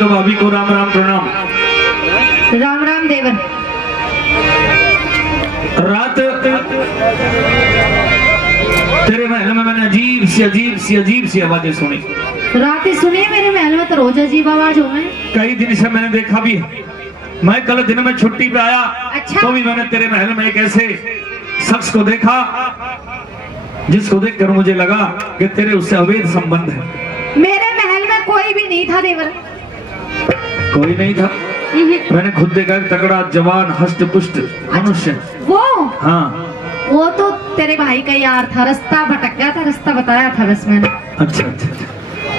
तो भाभी को राम राम प्रणाम। राम राम देवर। रात तेरे महल में मैंने अजीब सी आवाजें सुनी। रात ही सुनी मेरे महल में तो रोज अजीब आवाज हो गई। कई दिन से मैंने देखा भी है। मैं कल दिन में छुट्टी पे आया। अच्छा? तो भी मैंने तेरे महल में एक ऐसे शख्स को देखा जिसको देखकर मुझे लगा कि तेरे उससे अवैध संबंध है। मेरे महल में कोई भी नहीं था देवर। कोई नहीं था? मैंने खुद देखा तगड़ा जवान हष्ट पुष्ट मनुष्य। वो हाँ, वो तो तेरे भाई का यार था, रास्ता भटक गया था, रास्ता बताया था बस मैंने। अच्छा।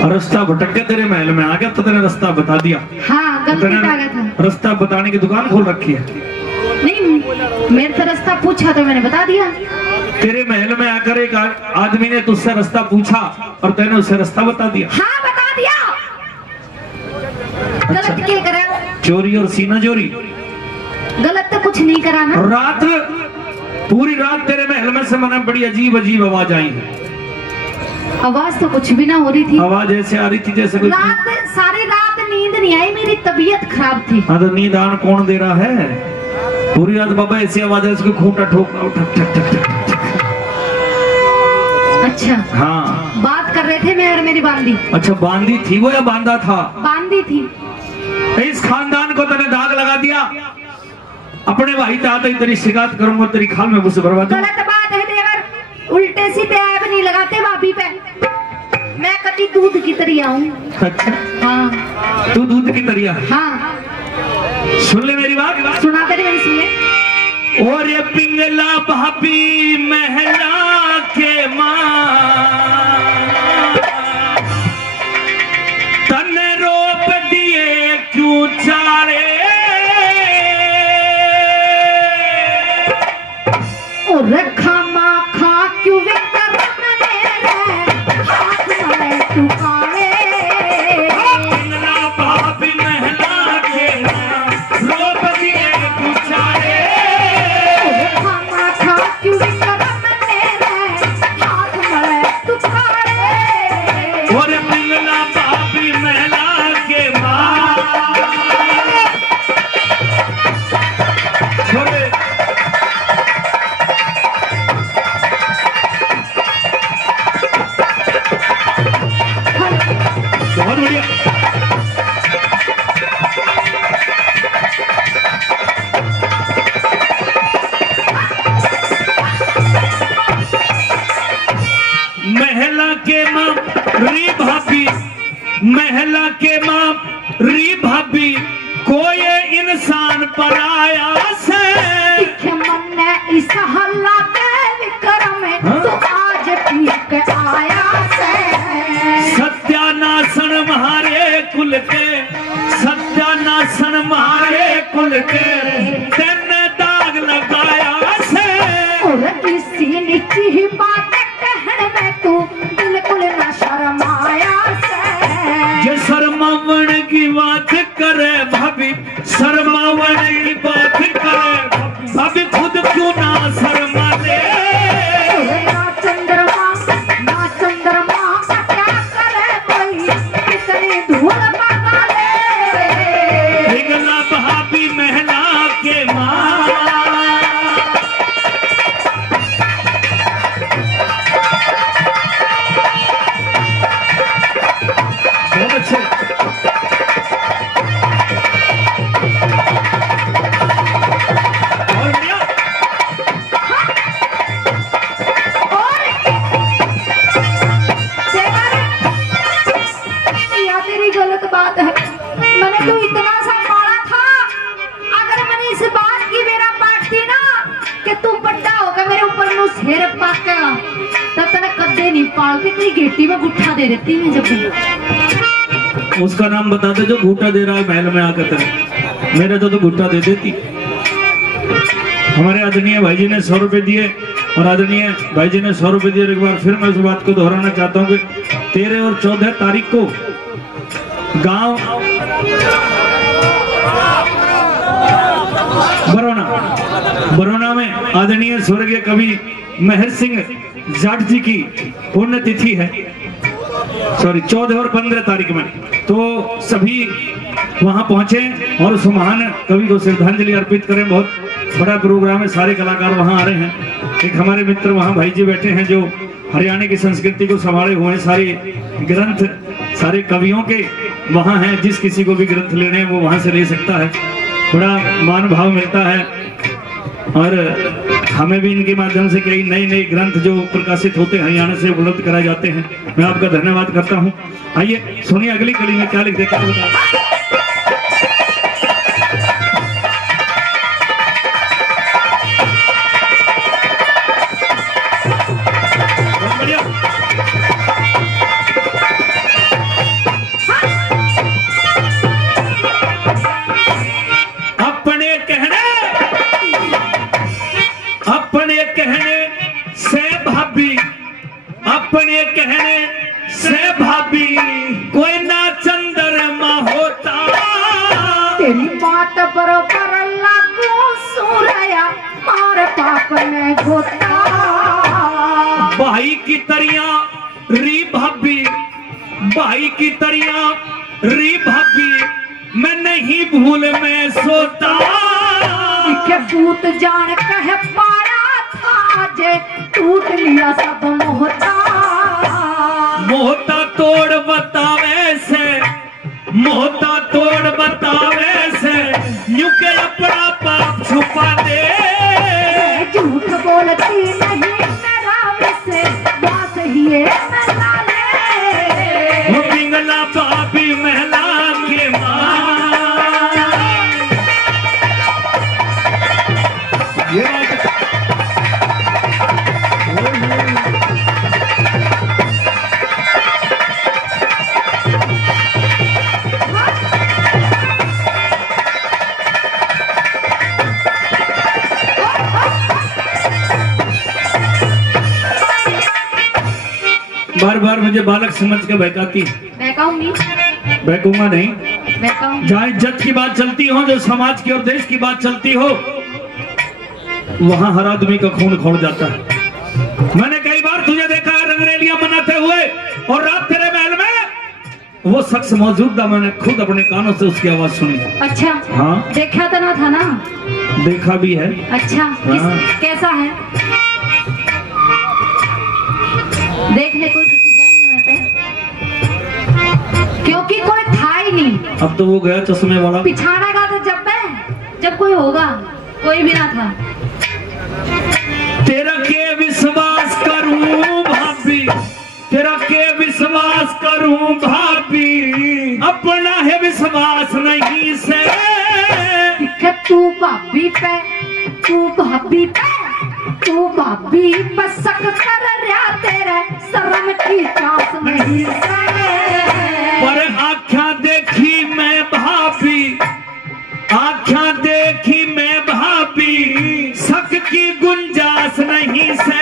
और रास्ता भटक गया, तेरे महल में आ गया तो तेरे रास्ता बता दिया। हाँ, गलती से आ गया था। रास्ता बताने की दुकान खोल रखी है? नहीं, मेरे से रास्ता पूछा तो मैंने बता दिया। तेरे महल में आकर एक आदमी ने तुझसे रास्ता पूछा और तूने उससे रास्ता बता दिया? हाँ, बता दिया। अच्छा। गलत क्या करा? चोरी और सीना चोरी? गलत तो कुछ नहीं करा ना। रात पूरी रात तेरे महल में से मैंने बड़ी अजीब आवाज आई है। आवाज तो कुछ भी ना हो रही थी। आवाज ऐसे आ रही थी जैसे कोई सारी रात नींद नहीं आई, मेरी तबीयत खराब थी। हाँ, तो नींद आन कौन दे रहा है? पूरी रात बाबा ऐसी आवाज है, उसको खूंटा ठोकना ठक ठक ठक ठक। अच्छा। हाँ, बात कर रहे थे मैं और मेरी बांदी। अच्छा, बांदी थी वो या बांधा था? बांदी थी। इस खानदान को तूने दाग लगा दिया। अपने भाई ताता ही तेरी शिकायत करूंगा, तेरी खाल में घुस बर्बाद। गलत बात है देवर, उल्टे सीधे ऐब नहीं लगाते भाभी पे। मैं कभी दूध की तरिया हूँ। अच्छा, हाँ। तू दूध की तरिया? हाँ। सुन ले मेरी बात। सुना तेरी मैंने, सुन ले। और ये पिंगला भाभी महला के मां तने रोप दिए क्यों चारे? और रखा माखा क्यों विकर मेरे हाथ में तू काले। पिंगला भाभी महला के मां रोप दिए क्यों चारे? रखा माखा क्यों विकर मेरे हाथ में तू काले। और पिंगला भाभी महला के मां छोड़े। बहुत बढ़िया। महला के मां री भाभी, महला के मां री भाभी, कोई इंसान पराया से मन ने इस हल्ला के विक्रम में तो आज पी के आया से। सत्यानाशन महारे कुल के, सत्यानाशन महारे कुल के, तेने दाग लगाया से। और किसी नीची ही बात कहने में तू बिल्कुल न शर्माया से। ये शर्मावण की बात करे भाभी, शर्मावण की बात करे भाभी, खुद क्यों ना शर्मा ले? ना चंद्रमा का क्या करे कोई, कितनी धूल पका ले। पिंगला भाभी महला के मां बहुत अच्छे। और भैया तेरी गलत बात है। मैंने तो इतना सा मारा था, अगर मैंने इस बात की मेरा पाटती ना कि तू बड़ा होकर मेरे ऊपर नु सिर पाकेगा, तब तक कदे नहीं पालती, तेरी गेटी में गुट्ठा दे देती मैं। जब उसका नाम बता दे जो घूटा दे रहा है महल में आकर तेरे। मेरे तो घूटा दे देती। हमारे आदरणीय भाई जी ने 100 रुपए दिए और आदरणीय भाई जी ने 100 रुपए दिए। एक बार फिर मैं उस बात को दोहराना चाहता हूँ कि 13 और 14 तारीख को गांव बरौना में आदरणीय स्वर्गीय कवि महर सिंह जाट जी की पुण्यतिथि है। सॉरी 14 और 15 तारीख में, तो सभी वहां पहुंचे और उस महान कवि को श्रद्धांजलि अर्पित करें। बहुत बड़ा प्रोग्राम है, सारे कलाकार वहां आ रहे हैं। एक हमारे मित्र वहां भाई जी बैठे हैं जो हरियाणा की संस्कृति को संभाले हुए हैं, सारे ग्रंथ सारे कवियों के वहां हैं। जिस किसी को भी ग्रंथ लेने हैं वो वहां से ले सकता है, बड़ा मान भाव मिलता है। और हमें भी इनके माध्यम से कई नए नए ग्रंथ जो प्रकाशित होते हैं हरियाणा से उपलब्ध कराए जाते हैं। मैं आपका धन्यवाद करता हूँ। आइए सुनिए अगली कड़ी में क्या लिख देता हूँ। अपने कहने से भाभी कोई ना चंद्रमा होता, तेरी बात बरोबर लागू सूरया मार पाप में गोता। भाई की तरिया री भाभी, भाई की तरिया री भाभी, मैं नहीं भूल में सोता। के पूत जान कह पाया था आज टूट लिया सब मोहता। मोहता तोड़ बतावे से, मोहता तोड़ बतावे से, न्यूके अपना पाप छुपा दे। झूठ बोलती नहीं मेरा वैसे बात ही है महला ले। वो पिंगला पापी महला के मां। बार बार मुझे बालक समझ के बहकाती। बहकाऊंगी? बहकूंगा नहीं। जहाँ इज्जत की बात चलती हो, जो समाज की और देश की बात चलती हो, वहाँ हर आदमी का खून खौल जाता है। मैंने कई बार तुझे देखा है रंगरेलियां मनाते हुए, और रात तेरे महल में वो शख्स मौजूद था, मैंने खुद अपने कानों से उसकी आवाज सुनी। अच्छा हाँ, देखा तो ना था ना? देखा भी है। अच्छा हाँ। कैसा है? देखने को दिख जाए क्योंकि कोई था ही नहीं। अब तो वो गया चश्मे वाला। पिछाड़ा का तो जब कोई होगा, कोई भी ना था। तेरा के विश्वास करूं भाभी, तेरा के विश्वास करूं भाभी, अपना है विश्वास नहीं से। तू भाभी पे, तू भाभी पे, तू भाभी पे शक कर रहा, तेरे शर्म की चास नहीं से। पर आँखें देखी मैं भाभी, आँखें देखी मैं भाभी, शक की गुंजाइश नहीं से।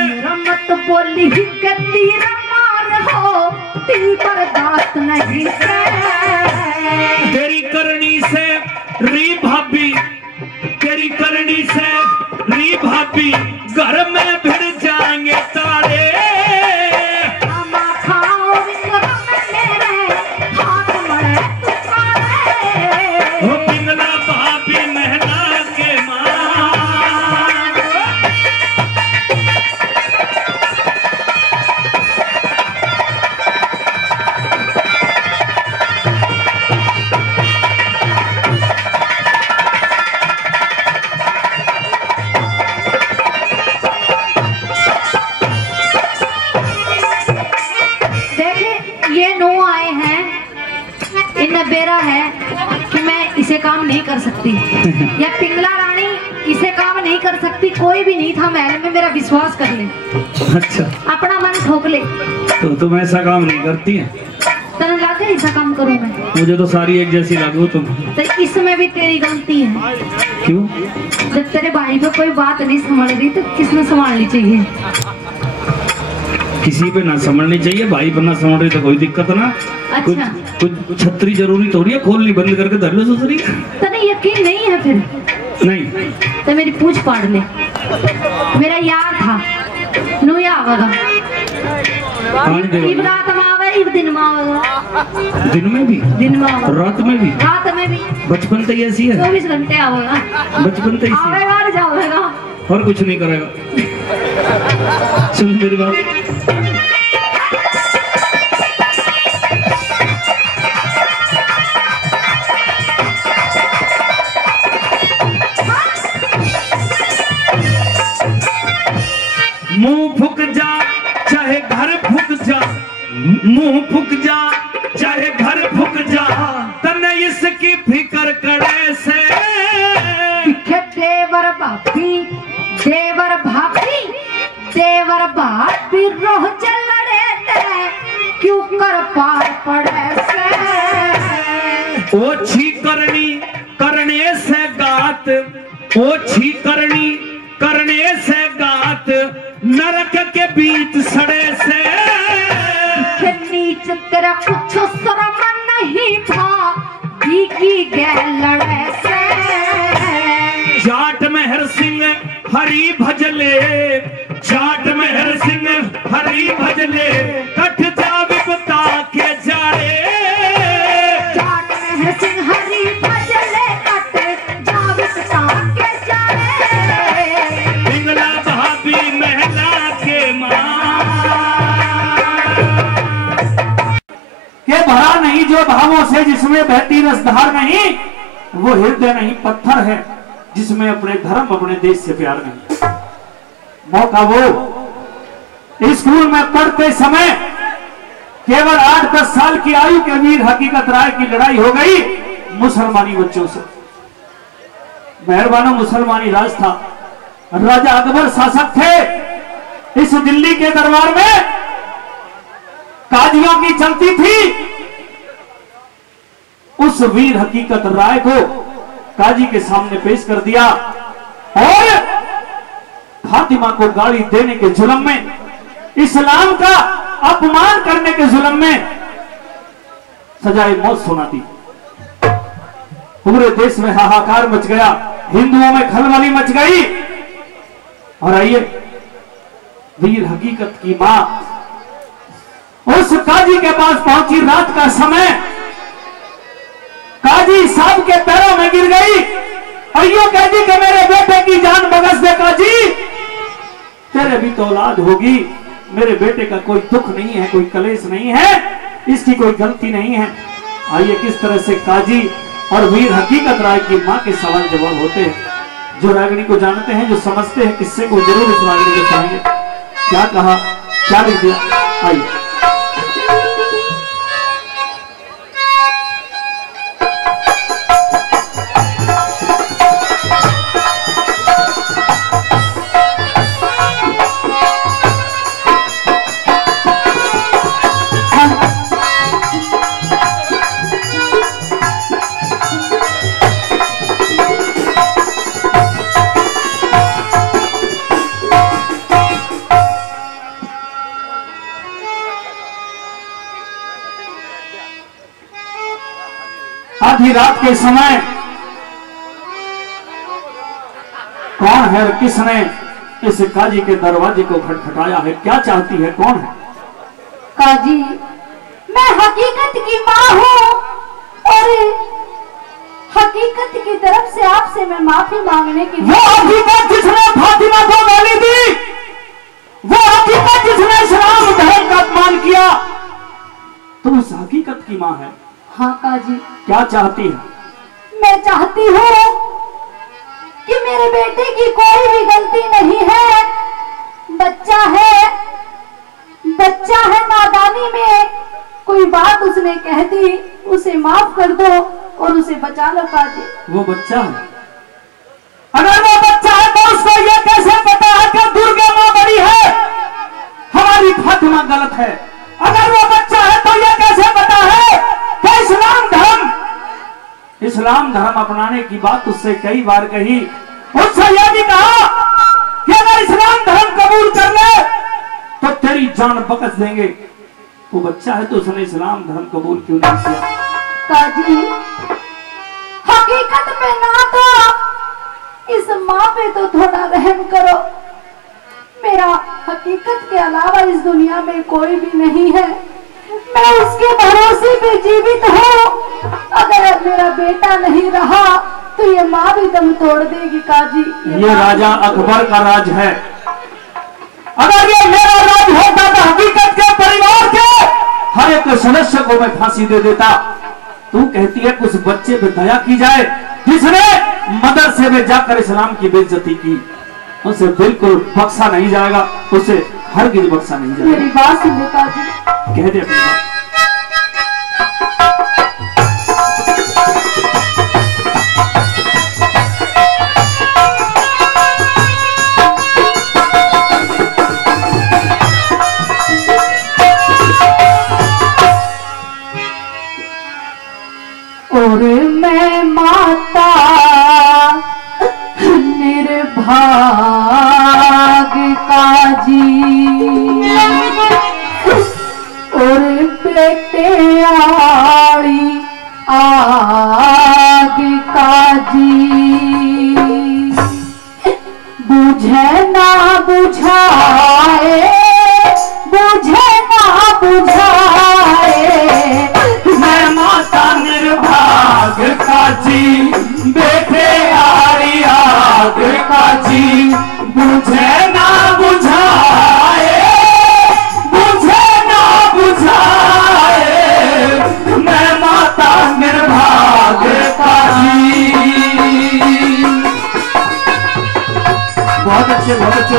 मेरा मत बोली के तीर मार हो, दिल बर्दाश्त नहीं से। तेरी करनी से री भाभी, तेरी करनी से री भाभी, घर में भिड़ जाएंगे तारे। बेरा है कि मैं इसे काम नहीं कर सकती, या पिंगला रानी इसे काम नहीं कर सकती। कोई भी नहीं था महल में, मेरा विश्वास कर ले। अच्छा, अपना मन ठोक ले। तो तुम ऐसा काम नहीं करती है? तेरे लागे ऐसा काम करूं मैं? मुझे तो सारी एक जैसी लागू तुम। तो इसमें भी तेरी गलती है। क्यों? जब तेरे भाई को कोई बात नहीं संभाल रही तो किसने संभालनी चाहिए? किसी पे ना संभलनी चाहिए, भाई पर ना संभल रही तो कोई दिक्कत ना। अच्छा, कुछ छतरी जरूरी थोड़ी है, खोलनी बंद करके धर लो सुसरी। तने यकीन नहीं है फिर? नहीं तो मेरी पूछ पाड़ ले। मेरा यार था नुया होगा। पानी दे इब रात में आवे इब दिन में आवे, दिन में भी रात में भी बचपन तो ऐसी है 24 घंटे आवेगा, बचपन तो ऐसी है आवेगा और जावेगा और कुछ नहीं करेगा। सुन मेरी बात, मुंह फूक जा चाहे घर फूक जा, मुंह फूक जा चाहे घर फूक जा, तने इसकी फिकर करे से। देवर भाभी देवर भाभी देवर भाभी रोह चल रहे थे, क्यों कर पार पड़े से। ओछी करनी करने से गात, ओछी करनी करने से गात, नरक के बीच सड़े से। नीच तेरा कुछ शर्म नहीं था, की गैर लड़े से। जाट मेहर सिंह हरी भजले, जाट मेहर सिंह हरी भजले, कट जा विपता के जाड़े। जाट मेहर सिंह हरी भजले, कट जा विपता के जाड़े। पिंगला भाभी महला के मां, के भरा नहीं जो भावों से जिसमें बहती रसधार नहीं, वो हृदय नहीं पत्थर है जिसमें अपने धर्म अपने देश से प्यार नहीं। मौका वो स्कूल में पढ़ते समय केवल 8-10 साल की आयु के वीर हकीकत राय की लड़ाई हो गई मुसलमानी बच्चों से। मेहरबाना मुसलमानी राज था, राजा अकबर शासक थे। इस दिल्ली के दरबार में काजियों की चलती थी। उस वीर हकीकत राय को काजी के सामने पेश कर दिया और फातिमा को गाली देने के जुल्म में, इस्लाम का अपमान करने के जुल्म में सजाए मौत सुना दी। पूरे देश में हाहाकार मच गया, हिंदुओं में खलबली मच गई। और आइए वीर हकीकत की मां उस काजी के पास पहुंची। रात का समय, काजी साहब के पैरों में गिर गई और यूं कहती कि मेरे बेटे की जान बख्श दे काजी, तेरे भी तो औलाद होगी। मेरे बेटे का कोई दुख नहीं है, कोई कलेश नहीं है, इसकी कोई गलती नहीं है। आइए किस तरह से काजी और वीर हकीकत राय की मां के सवाल जवाब होते हैं। जो रागिनी को जानते हैं, जो समझते हैं किस्से को, जरूर इस रागिनी को सुनेंगे। क्या कहा, क्या लिख दिया, आइए। आधी रात के समय कौन है, किसने इस काजी के दरवाजे को खटखटाया है, क्या चाहती है, कौन है? काजी, मैं हकीकत की मां हूँ और हकीकत की तरफ से आपसे मैं माफी मांगने की। वो हकीकत जिसने फातिमा को गाली दी, वो हकीकत जिसने इस्लाम धर्म का अपमान किया, तो उस हकीकत की मां है। हाँ काजी। क्या चाहती है? मैं चाहती हूँ कि मेरे बेटे की कोई भी गलती नहीं है, बच्चा है नादानी में कोई बात उसने कह दी, उसे माफ कर दो और उसे बचा लो काजी। वो बच्चा है, अगर वो बच्चा है तो उसको ये कैसे पता है कि दुर्गा मां बड़ी है, हमारी फातिमा गलत है? अगर वो बच्चा है तो ये कैसे पता है कि इस्लाम धर्म अपनाने की बात उससे कई बार कही। उससे यह भी कहा कि अगर इस्लाम धर्म कबूल कर ले तो तेरी जान बख्श देंगे। वो बच्चा है तो उसने इस्लाम धर्म कबूल क्यों नहीं किया? काजी, हकीकत पे ना तो इस माँ पे तो थोड़ा रहम करो। मेरा हकीकत के अलावा इस दुनिया में कोई भी नहीं है। मैं उसके भरोसे पे जीवित हूँ। अगर मेरा बेटा नहीं रहा तो ये माँ भी दम तोड़ देगी काजी। ये राजा अकबर का राज है। अगर ये मेरा राज होता तो हकीकत के परिवार के हर एक सदस्य को मैं फांसी दे देता। तू कहती है उस बच्चे पे दया की जाए जिसने मदरसे में जाकर इस्लाम की बेइज्जती की, उसे बिल्कुल बख्शा नहीं जाएगा, उसे हरगिज बख्शा नहीं जाएगा। मेरी बात सुन ले काजी। कह दे अपनी बात। और मैं माता निर्भाग काजी, और बेटे आड़ी आग काजी, बुझे ना बुझाए, बुझे ना बुझाए, मैं माता निर्भाग काजी, बेटे आड़ी आग काजी, बुझे ना बुझाए, बुझे ना बुझाए, मैं माता निर्भाग काजी। बहुत अच्छे, बहुत अच्छे।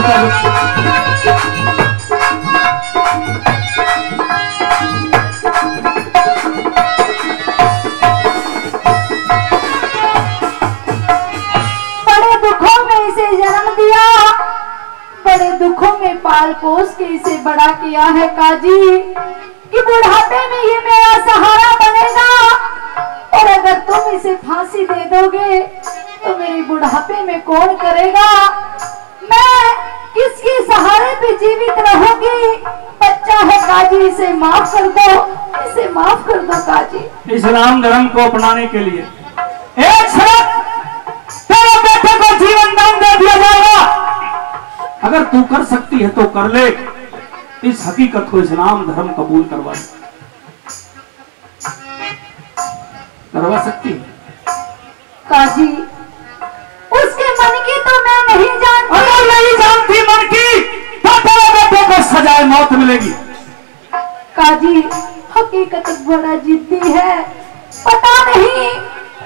बड़े दुखों में पाल पोस के इसे बड़ा किया है काजी, कि बुढ़ापे में ये मेरा सहारा बनेगा। और अगर तुम इसे फांसी दे दोगे तो मेरे बुढ़ापे में कौन करेगा? मैं किसके सहारे पे जीवित रहूंगी? बच्चा है काजी, इसे माफ कर दो, इसे माफ कर दो काजी। इस्लाम धर्म को अपनाने के लिए एक शर्त, तेरे बेटे को जीवन दान दे दिया जाएगा। अगर तू कर सकती है तो कर ले, इस हकीकत को इस्लाम धर्म कबूल करवा सकती है काजी। उसके मन की तो मैं नहीं जानती। अगर नहीं जानती मन की तो तेरे बेटे को सजाए मौत मिलेगी। काजी हकीकत बड़ा जिद्दी है, पता नहीं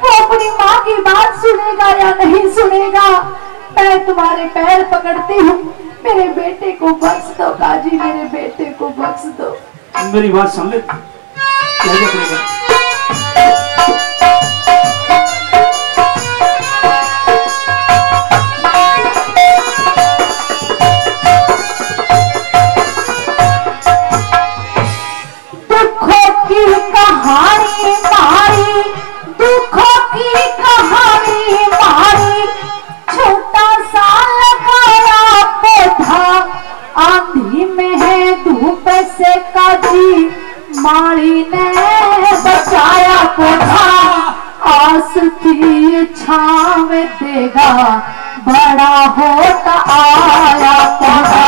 वो अपनी माँ की बात सुनेगा या नहीं सुनेगा। मैं तुम्हारे पैर पकड़ती हूँ, मेरे बेटे को बख्श दो काजी, मेरे बेटे को बख्श दो। मेरी बात सुन ले, क्या करेगा? दुखों की कहानी मारी, दुखों की कहानी मारी, छोटा सा लगाया पौधा, आंधी में है धूप से काजी, माली ने बचाया पौधा। आस थी छाव देगा, बड़ा होता आया पौधा।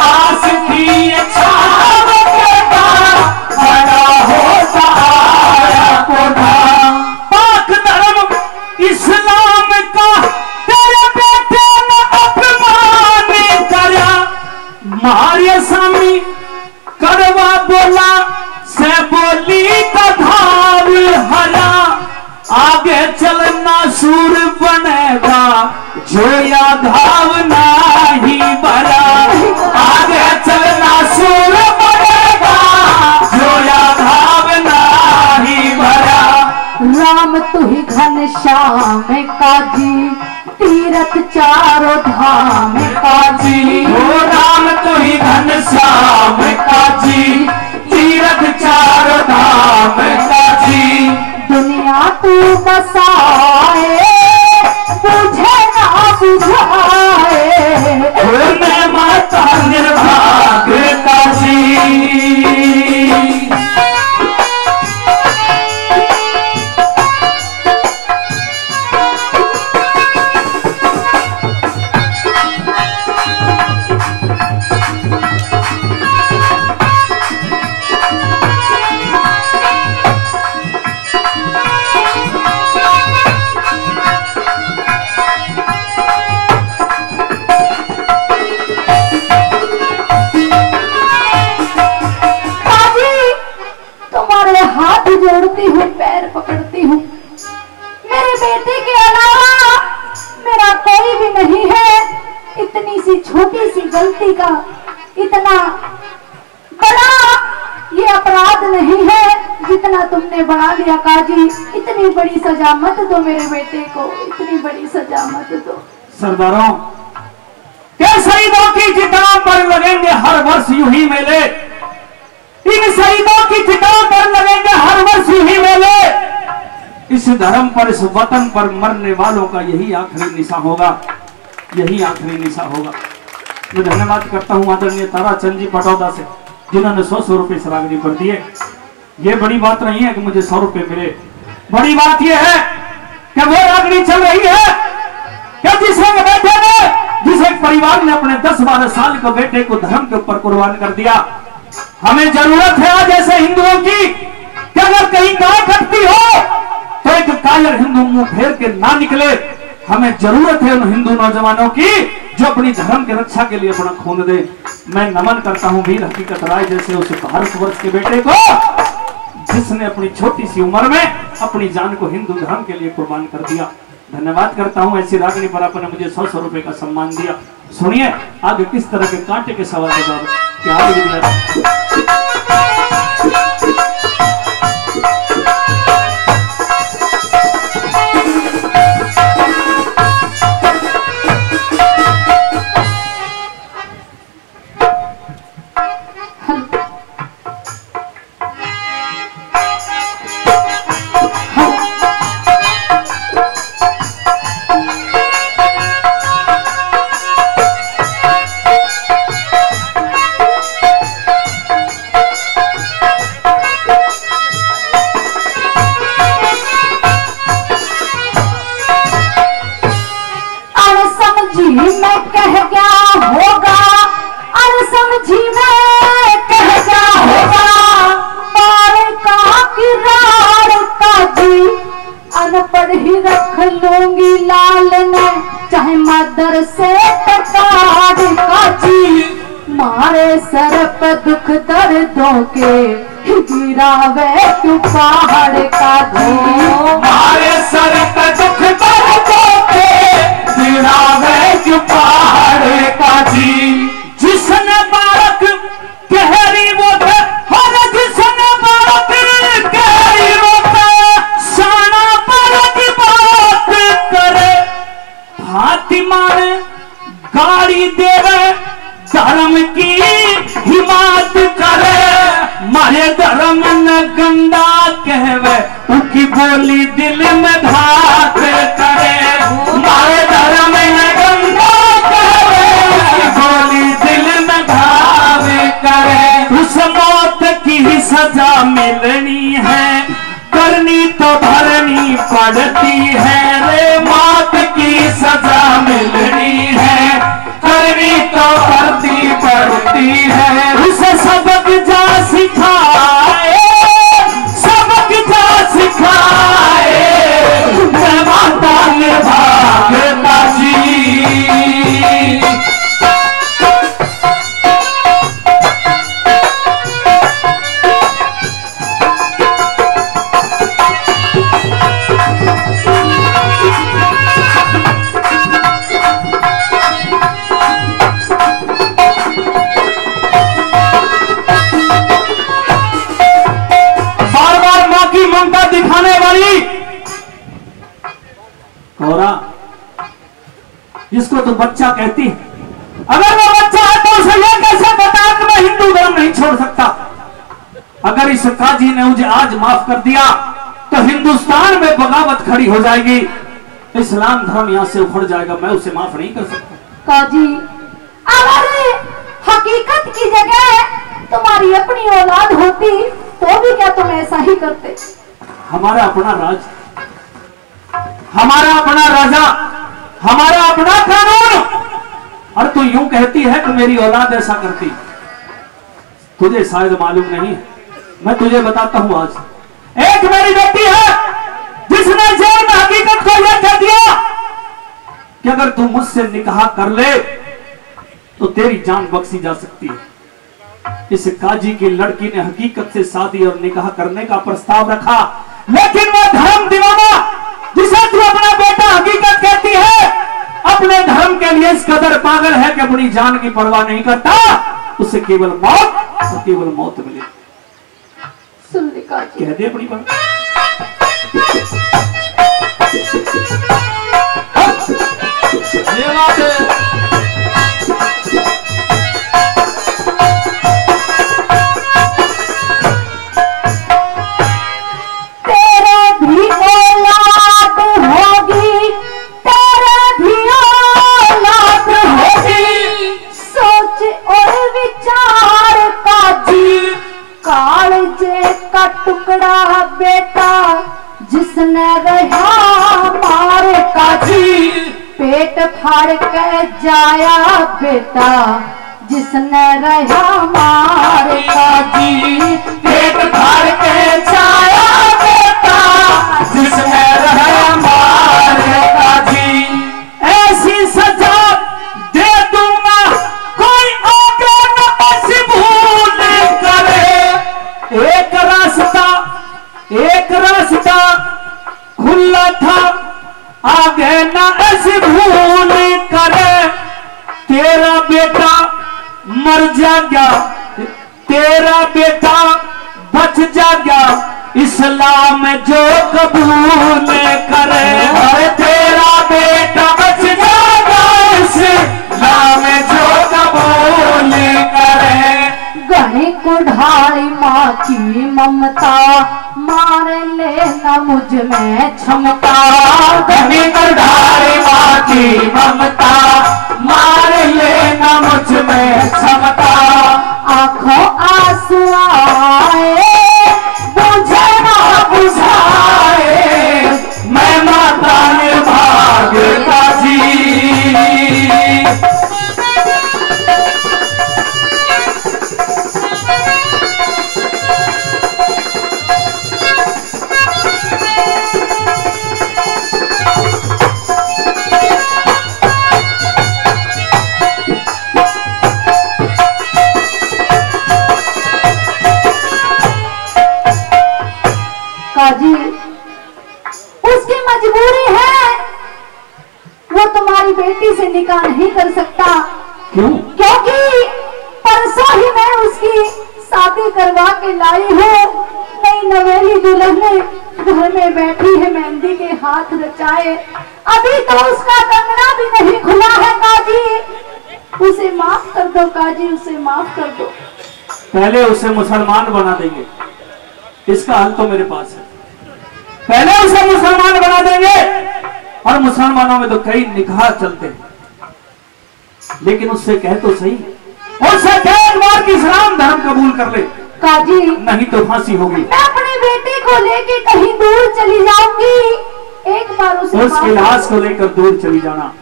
आस थी छाव देगा, बड़ा होता आया पौधा। पाक धर्म इस्लाम का तेरे बेटे ने अपमान करा, मारे सामी करवा बोला से बोली धार हरा। आगे चलना सूर बनेगा, जो या धावना ही बड़ा। आगे चलना सूर बनेगा, जो या धावना ही बड़ा। राम तू ही घनश्याम काजी, तीरथ चारों धाम काजी। ओ राम तू ही घनश्याम काजी, तीरथ चारों धाम काजी। दुनिया तू बसाए, बुझे ना बुझाए, मैं माता निर्भाग काजी। का इतना बड़ा ये अपराध नहीं है जितना तुमने बढ़ा लिया काजी। इतनी बड़ी सजा मत दो मेरे बेटे को, इतनी बड़ी सजा मत दो। सरदारों के शहीदों की चिताओं पर लगेंगे हर वर्ष यूं ही मेले, इन शहीदों की चिताओं पर लगेंगे हर वर्ष यूं ही मेले। इस धर्म पर, इस वतन पर मरने वालों का यही आखिरी निशा होगा, यही आखिरी निशा होगा। मैं धन्यवाद करता हूं आदरणीय ताराचंद जी पटौदा से, जिन्होंने 100 रुपए सरागनी पर दिए। ये बड़ी बात नहीं है कि मुझे 100 रुपए मिले, बड़ी बात यह है कि वो रागनी चल रही है कि जिस एक बेटे ने, जिस एक परिवार ने अपने 10-12 साल के बेटे को धर्म के ऊपर कुर्बान कर दिया। हमें जरूरत है आज ऐसे हिंदुओं की कि अगर कहीं गाय कटती हो तो एक कायर हिंदू मुंह फेर के ना निकले। हमें जरूरत है उन हिंदू नौजवानों की जो अपनी धर्म की रक्षा के लिए अपना खून दे। मैं नमन करता हूं वीर हकीकत राय जैसे उस भारतवर्ष के बेटे को, जिसने अपनी छोटी सी उम्र में अपनी जान को हिंदू धर्म के लिए कुर्बान कर दिया। धन्यवाद करता हूं ऐसी रागनी पर आपने मुझे 100 रुपए का सम्मान दिया। सुनिए आगे किस तरह के कांटे के सवाल के जवाब क्या आगे दिया। अनपढ़ ही रख लूंगी लाल ने चाहे मदर से टकाड़ काजी। मारे सर पे दुख दर्दों के गिरावे क्यों पहाड़ काजी। मारे सर पे दुख दर्दों के गिरावे क्यों पहाड़ काजी। जिसने बालक गहरी वो जिसने बालक गहरी वो साना बालक बात करे। फातिमा ने गाड़ी देवे धर्म की हिमात करे। मारे धर्म न गंदा कहवे उनकी बोली दिल में घात करे। मारे धर्म न गंदा कहवे उनकी बोली दिल में घात करे। उस मौत की ही सजा मिलनी है करनी तो भरनी पड़ती है रे। मौत की सजा मिलनी है करनी तो भरती पड़ती है। उसे सबक जा सिखाए सबक जा सिखाए मैं माता ने भागता जी। दिखाने वाली कोरा जिसको तो बच्चा कहती है, अगर वो बच्चा है तो उसे यह कैसे बता कि मैं हिंदू धर्म नहीं छोड़ सकता। अगर इस काजी ने मुझे आज माफ कर दिया तो हिंदुस्तान में बगावत खड़ी हो जाएगी, इस्लाम धर्म यहां से उखड़ जाएगा। मैं उसे माफ नहीं कर सकता। काजी अगर हकीकत की जगह तुम्हारी अपनी औलाद होती तो भी क्या तुम ऐसा ही करते। हमारा अपना राज, हमारा अपना राजा, हमारा अपना कानून, और तू यूं कहती है कि मेरी औलाद ऐसा करती। तुझे शायद मालूम नहीं है, मैं तुझे बताता हूं। आज एक मेरी बेटी है जिसने जेल में हकीकत को यह कह दिया कि अगर तू मुझसे निकाह कर ले तो तेरी जान बख्शी जा सकती है। इस काजी की लड़की ने हकीकत से शादी और निकाह करने का प्रस्ताव रखा, लेकिन वो धर्म दीवाना जिसे तू अपना बेटा हकीकत कहती है अपने धर्म के लिए इस कदर पागल है कि अपनी जान की परवाह नहीं करता, उसे केवल मौत और केवल मौत मिले। सुन ले काजी, कह दे अपनी बात। ये बात है। टुकड़ा बेटा जिसने रहा मारे काजी, पेट फाड़ के जाया बेटा जिसने रहा मारे काजी, पेट फाड़ के जाया बेटा जिसने रहा मारे काजी। ऐसी सजा दे दूंगा कोई आगे न ऐसी भूल करे। एक रास्ता खुला था आगे ना ऐसी भूल करे। तेरा बेटा मर जाएगा, तेरा बेटा बच जाएगा इस्लाम जो कबूल करे। अरे तेरा बेटा बच जाएगा इस्लाम जो कबूल करे। गणे को ढाली माँ की ममता मार लेना मुझ में क्षमता। गणे को ढाली माँ की ममता मार लेना मुझ में क्षमता। आंखों आंसू आए बुझे ना बुझाए मैं माता निर्भाग काजी। काजी उसकी मजबूरी है, वो तुम्हारी बेटी से निकाह नहीं कर सकता। क्यों? क्योंकि परसों ही मैं उसकी शादी करवा के लाई हूँ। नई नवेली दुल्हन घर में बैठी है मेहंदी के हाथ रचाए, अभी तो उसका कंगना भी नहीं खुला है काजी। उसे माफ कर दो काजी, उसे माफ कर दो। पहले उसे मुसलमान बना देंगे, इसका हल तो मेरे पास है। पहले उसे मुसलमान बना देंगे, और मुसलमानों में तो कई निकाह चलते हैं, लेकिन उससे कह तो सही, उससे कह एक बार की इस्लाम धर्म कबूल कर ले काजी, नहीं तो फांसी होगी। मैं अपनी बेटी को लेके कहीं दूर चली जाऊंगी, एक बार उसके लाश को लेकर दूर चली जाना,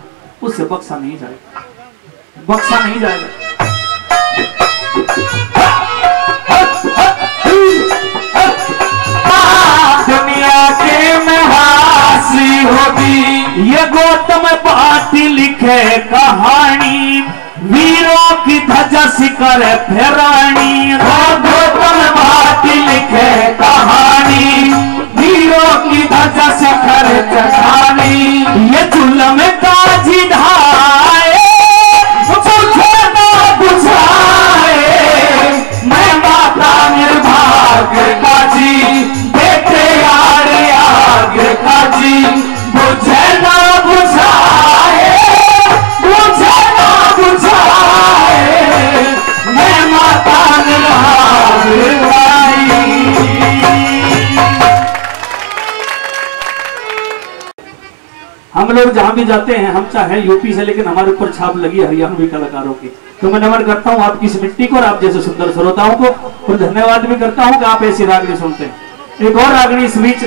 उससे बख्शा नहीं जाएगा, बख्शा नहीं जाएगा। दुनिया के में हासी होगी ये गौतम पाठी लिखे कहानी, वीरों की ध्वजा शिखर फेरानी। गौतम पाठी लिखे कहानी, वीरों की ध्वजा शिखर चढ़ानी। ये जुल्म काजी ढाए बुझे ना बुझाए मैं माता निर्भाग काजी। बेटे यार याग काजी बुझे ना बुझाए, बुझे ना बुझाए मैं माता निर्भाग भाई। हम लोग जहां भी जाते हैं, हम चाहे यूपी से, लेकिन हमारे ऊपर छाप लगी हरियाणवी कलाकारों की। तो मैं नमन करता हूं आपकी इस मिट्टी को और आप जैसे सुंदर श्रोताओं को, और धन्यवाद भी करता हूं कि आप ऐसी रागनी सुनते हैं। एक और रागनी इस बीच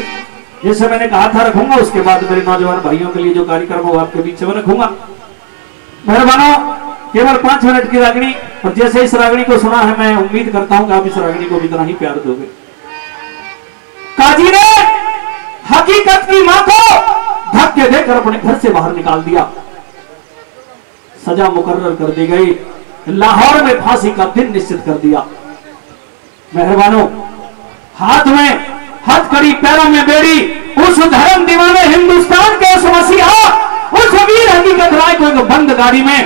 जैसे मैंने कहा था रखूंगा, उसके बाद मेरे नौजवान भाइयों के लिए जो कार्यक्रम हो आपके बीच में रखूंगा। मेहरबानों, केवल 5 मिनट की रागनी, और जैसे इस रागनी को सुना है मैं उम्मीद करता हूं कि आप इस रागनी को भी इतना ही प्यार दोगे। काजी ने हकीकत की मां को धक्के देकर अपने घर से बाहर निकाल दिया। सजा मुकर्रर कर दी गई, लाहौर में फांसी का दिन निश्चित कर दिया। मेहरबानों, हाथ में हथकड़ी पैरों में बेड़ी, उस धर्म दीवाने हिंदुस्तान के उस मसीहा, उस वीर हकीकत राय को एक बंद गाड़ी में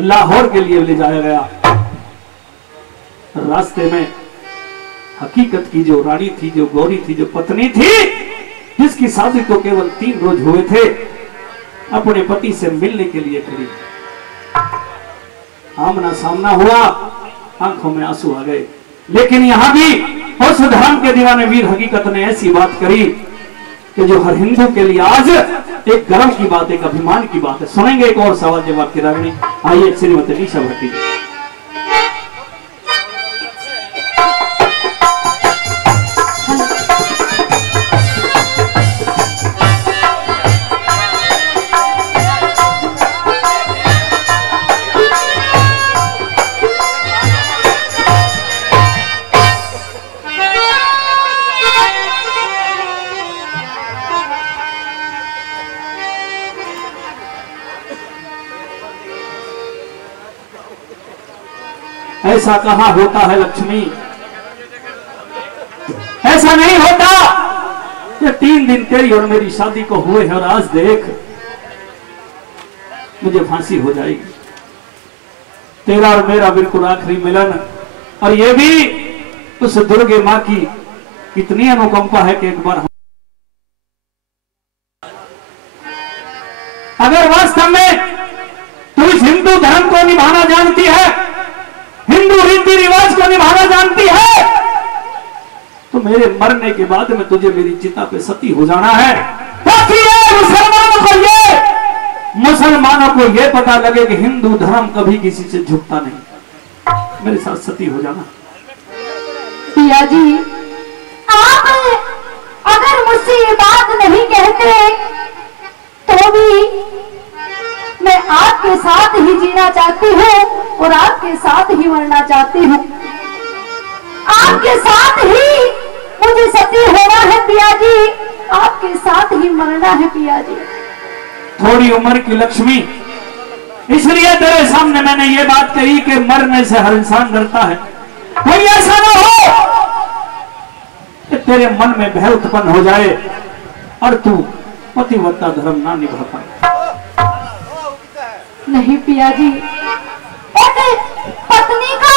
लाहौर के लिए ले जाया गया। रास्ते में हकीकत की जो रानी थी, जो गौरी थी, जो पत्नी थी, जिसकी शादी को केवल 3 रोज हुए थे, अपने पति से मिलने के लिए खड़ी। आमना सामना हुआ, आंखों में आंसू आ गए। लेकिन यहां भी उस धर्म के दीवाने वीर हकीकत ने ऐसी बात करी कि जो हर हिंदू के लिए आज एक गर्व की बात, एक अभिमान की बात है। सुनेंगे एक और सवाल जवाब की रागनी। आइए श्रीमती निशा भट्टी जी। ऐसा कहाँ होता है लक्ष्मी, ऐसा नहीं होता। ये 3 दिन तेरी और मेरी शादी को हुए हैं और आज देख मुझे फांसी हो जाएगी। तेरा और मेरा बिल्कुल आखिरी मिलन, और ये भी उस दुर्गे माँ की कितनी अनुकंपा है कि एक बार अगर वास्तव में तू इस हिंदू धर्म को निभाना जानती है, हिंदू रीति रिवाज को निभाना जानती है, तो मेरे मरने के बाद में तुझे मेरी चिता पे सती हो जाना है, ताकि मुसलमानों को ये पता लगे कि हिंदू धर्म कभी किसी से झुकता नहीं। मेरे साथ सती हो जाना। पिया जी, आप अगर मुझसे ये बात नहीं कहते तो भी मैं आपके साथ ही जीना चाहती हूँ और आपके साथ ही मरना चाहती हूँ। आपके साथ ही मुझे सती होना है पिया जी, आपके साथ ही मरना है पिया जी। थोड़ी उम्र की लक्ष्मी, इसलिए तेरे सामने मैंने ये बात कही कि मरने से हर इंसान डरता है। कोई ऐसा ना हो कि तेरे मन में भय उत्पन्न हो जाए और तू पतिव्रता धर्म ना निभा पाए। नहीं पिया जी, पत्नी का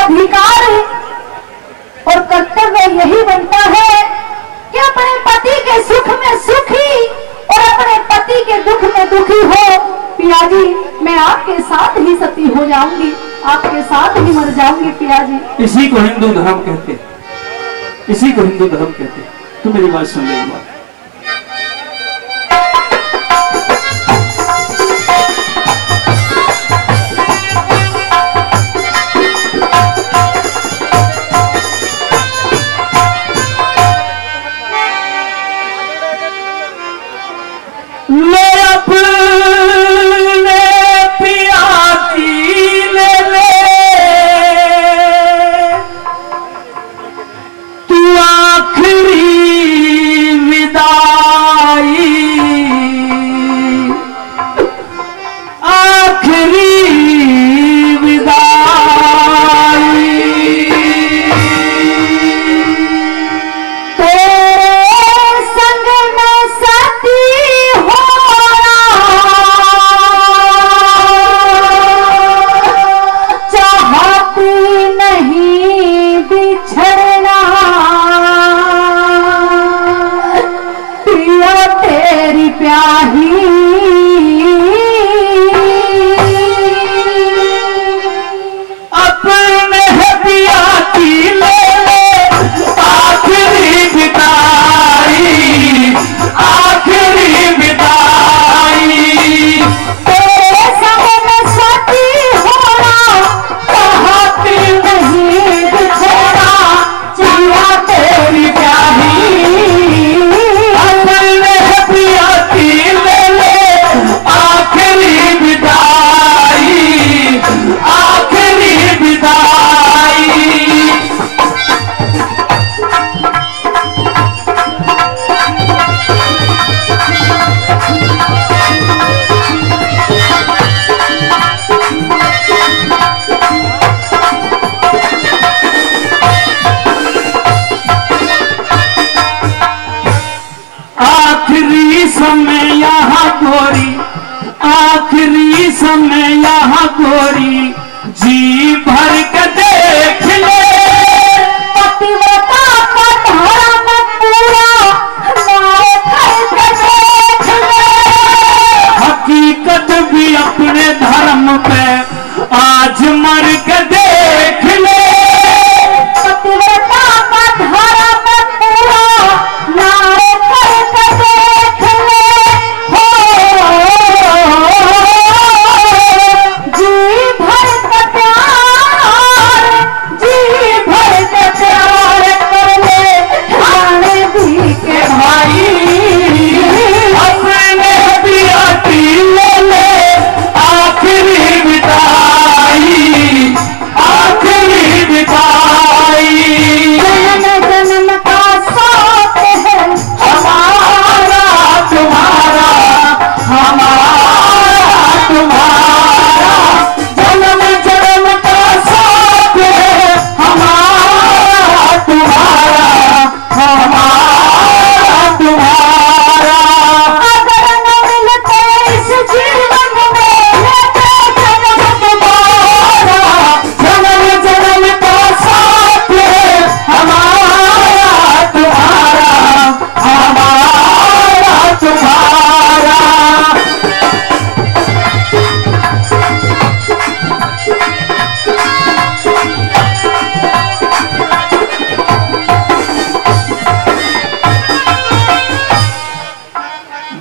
अधिकार और कर्तव्य यही बनता है कि अपने पति के सुख में सुखी और अपने पति के दुख में दुखी हो। पिया जी, मैं आपके साथ ही सती हो जाऊंगी, आपके साथ ही मर जाऊंगी पिया जी। इसी को हिंदू धर्म कहते, इसी को हिंदू धर्म कहते। तू मेरी बात सुन ले। बात में यहाँ गोरी जी भर के देख ले, पतिव्रता का धर्म पूरा नारे करके देख ले। हकीकत भी अपने धर्म पे आज मर के देख ले, पतिव्रता का धर्म पूरा नारे करके देख ले। हो जी भर के प्यार, जी भर के प्यार कर ले रानी भी के भाई अपने बियाती ले ले आखिरी बिताई, आखिरी बिताई। जन्म जन्म का साथ है हमारा तुम्हारा, हमारा तुम्हारा, जन्म जन्म का साथ है हमारा तुम्हारा, हमारा तुम्हारा। अगर न मिलते इस जीवन में लेते जन्म तुम्हारा। जन्म जन्म का साथ है हमारा तुम्हारा, हमारा तुम्हारा।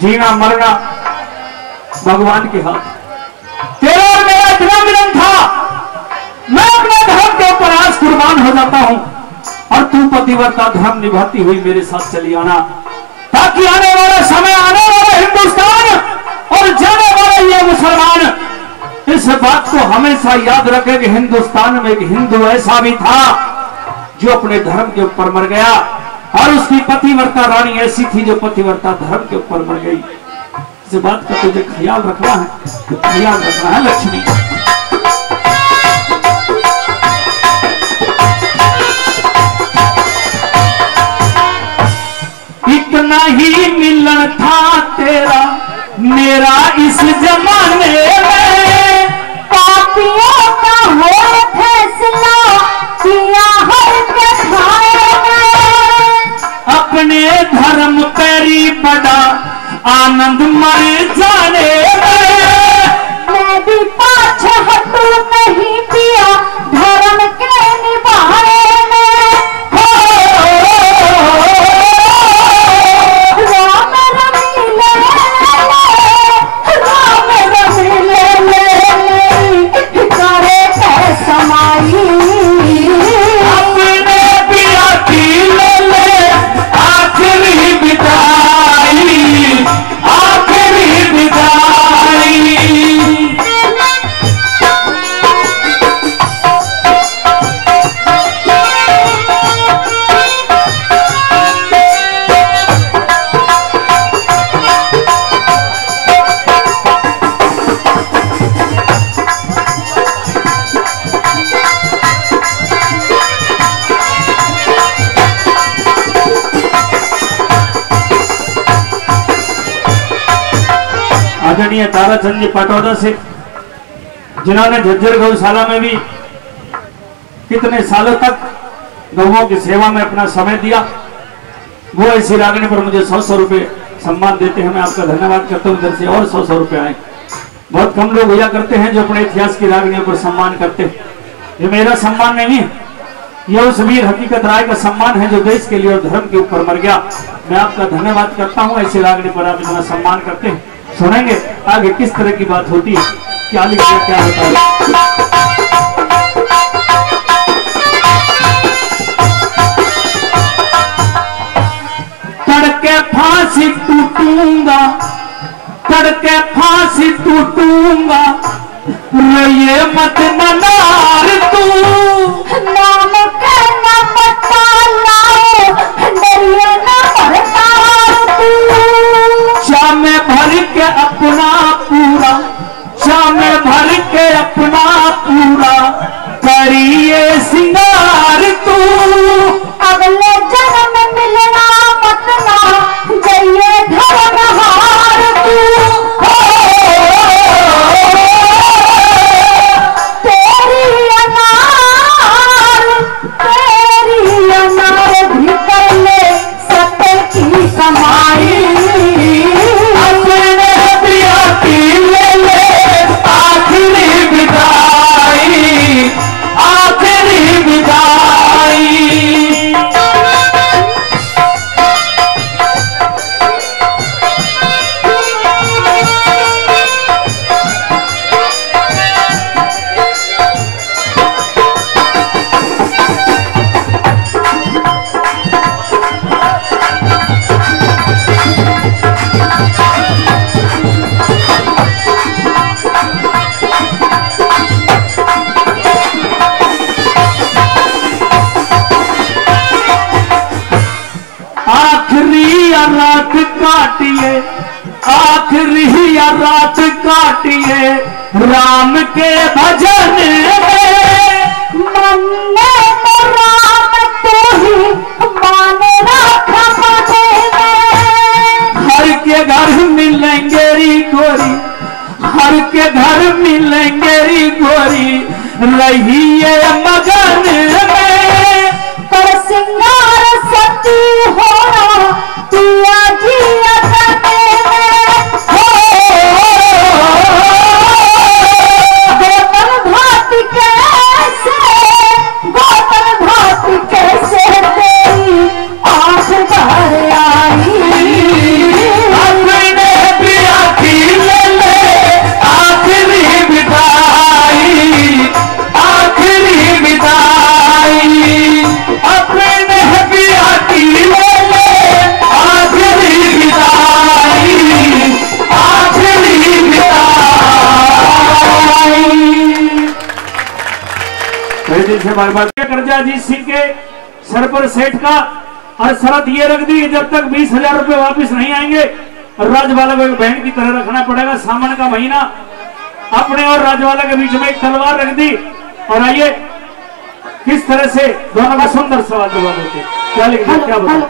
जीना मरना भगवान के हाथ। तेरा और मेरा इतना मिलन था, मैं अपने धर्म के ऊपर आज कुर्बान हो जाता हूं और तू पतिव्रता धर्म निभाती हुई मेरे साथ चली आना, ताकि आने वाला समय, आने वाला हिंदुस्तान और जाने वाला ये मुसलमान इस बात को हमेशा याद रखे कि हिंदुस्तान में एक हिंदू ऐसा भी था जो अपने धर्म के ऊपर मर गया और उसकी पतिव्रता रानी ऐसी थी जो पतिव्रता धर्म के ऊपर मर गई। इस बात का तुझे ख्याल रखना है, ख्याल रखना है लक्ष्मी। इतना ही मिलन था तेरा मेरा इस जमाने में, पापियों का हो फैसला किया हर के खाए में। अपने धर्म पैरी बड़ा आनंद मर जाने में। मैं भी पाछे हटू नहीं पिया धर्म के निभाने में। हो राम रमीले राम रमीले करे है समाई। अपने पिया की ले ले आखिरी बिदाई, आखिरी बिदाई। आदरणीय ताराचंद जी पाटौदा से, जिन्होंने झज्जर गौशाला में भी कितने सालों तक गौओं की सेवा में अपना समय दिया, वो ऐसी लागने पर मुझे 100 रुपए सम्मान देते हैं। मैं आपका धन्यवाद करता हूँ। इधर से और 100 रुपए आए। बहुत कम लोग हुआ करते हैं जो अपने इतिहास की रागनियों पर सम्मान करते हैं। ये मेरा सम्मान नहीं है, यह उस वीर हकीकत राय का सम्मान है जो देश के लिए और धर्म के ऊपर मर गया। मैं आपका धन्यवाद करता हूँ। ऐसी रागनी पर आप इतना सम्मान करते हैं। सुनेंगे आगे किस तरह की बात होती है, क्या लिखा क्या होता है। तड़के फांसी टूटूंगा, तड़के फांसी टूटूंगा, रोइए मत मनार तू। नाम के न पता लाओ डरिए न मरतार तू। शाम भर के अपना पूरा, शाम भर के अपना पूरा करिए सिंगार तू। अगले जन्म मिलना मत ना जाइए धर्म हार तू। आखिरी या रात काटिए राम के भजन में। मन में तो राम तू ही मान रखा बने में। हर के घर मिलेंगे री गोरी, हर के घर मिलेंगे री गोरी, रहिए मगन में। पर सिंगार सती हो पिया जी अगने में। हो गोतन भाती कैसे, गोतन भाती कैसे तेरी आँख भर आई। अपने पिया की ले ले आखिरी विदाई, आखिरी विदाई। अपने पिया की ले ले आखिरी विदाई, आखिरी विदाई। कई दिन से बार बार कर्जा अजीत सिंह के सर पर सेठ का, और शर्त ये रख दी कि जब तक 20,000 रुपए वापस नहीं आएंगे राजवाला को एक बहन की तरह रखना पड़ेगा। सावन का महीना, अपने और राजवाला के बीच में एक तलवार रख दी। और आइए किस तरह से दोनों का सुंदर सवाल जवाब होते हैं। क्या लिखते क्या बोलो?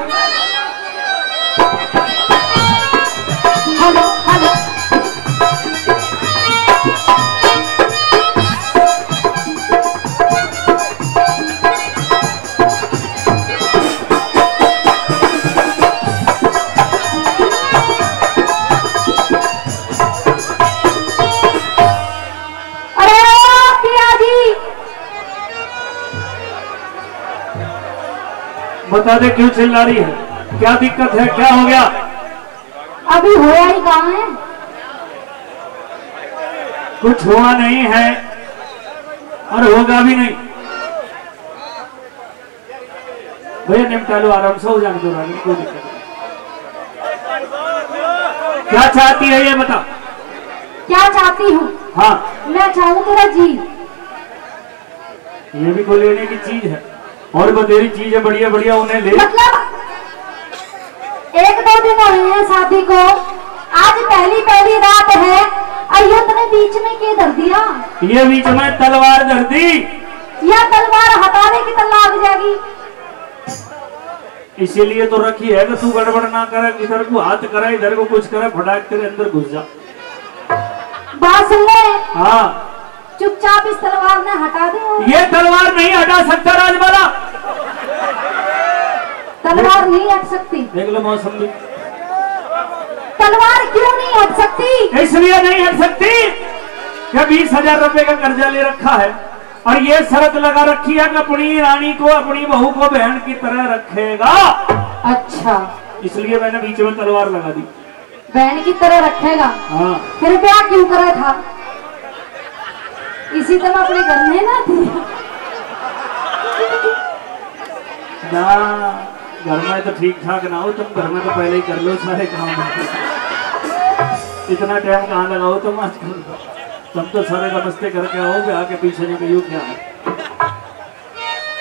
हेलो हेलो बता दे क्यों चिल्ला रही है, क्या दिक्कत है, क्या हो गया? अभी होया ही कहाँ है? कुछ हुआ नहीं है और होगा भी नहीं। भैया निपटा लो, आराम से हो जाने दो, कोई दिक्कत नहीं। क्या चाहती है ये बता। क्या चाहती हूँ? हाँ, मैं चाहूँ तेरा जी। ये भी कोई लेने की चीज है और बतेरी चीज है, बढ़िया बढ़िया उन्हें ले। मतलब 1-2 दिन हुए हैं शादी को, आज पहली रात है, अयुत ने बीच में क्या धर दिया? ये बीच में तलवार धर दी। या तलवार हटाने की तलवार लग जाएगी। इसीलिए तो रखी है कि तू गड़बड़ ना करे, इधर को हाथ करे इधर को कुछ करे, फटाक तेरे अंदर घुस जा। बात सुन ले। हाँ, चुपचाप इस तलवार ने हटा दे। ये तलवार नहीं हटा सकता राजवाला। तलवार नहीं हट सकती। देख लो मौसम भी। तलवार क्यों नहीं हट सकती? इसलिए नहीं हट सकती कि 20,000 रुपए का कर्जा ले रखा है और ये शर्त लगा रखी है कि अपनी रानी को, अपनी बहू को बहन की तरह रखेगा। अच्छा, इसलिए मैंने बीच में तलवार लगा दी। बहन की तरह रखेगा? हाँ। फिर ब्याह क्यों करा था? इसी तरह अपने घर में ना थी ना, घर में तो ठीक ठाक ना हो, तुम घर में तो पहले ही कर लो सारे काम। इतना टाइम कहाँ लगाओ तुम आजकल, तुम तो सारे नमस्ते करके आओगे, आके पीछे नहीं गई क्या है।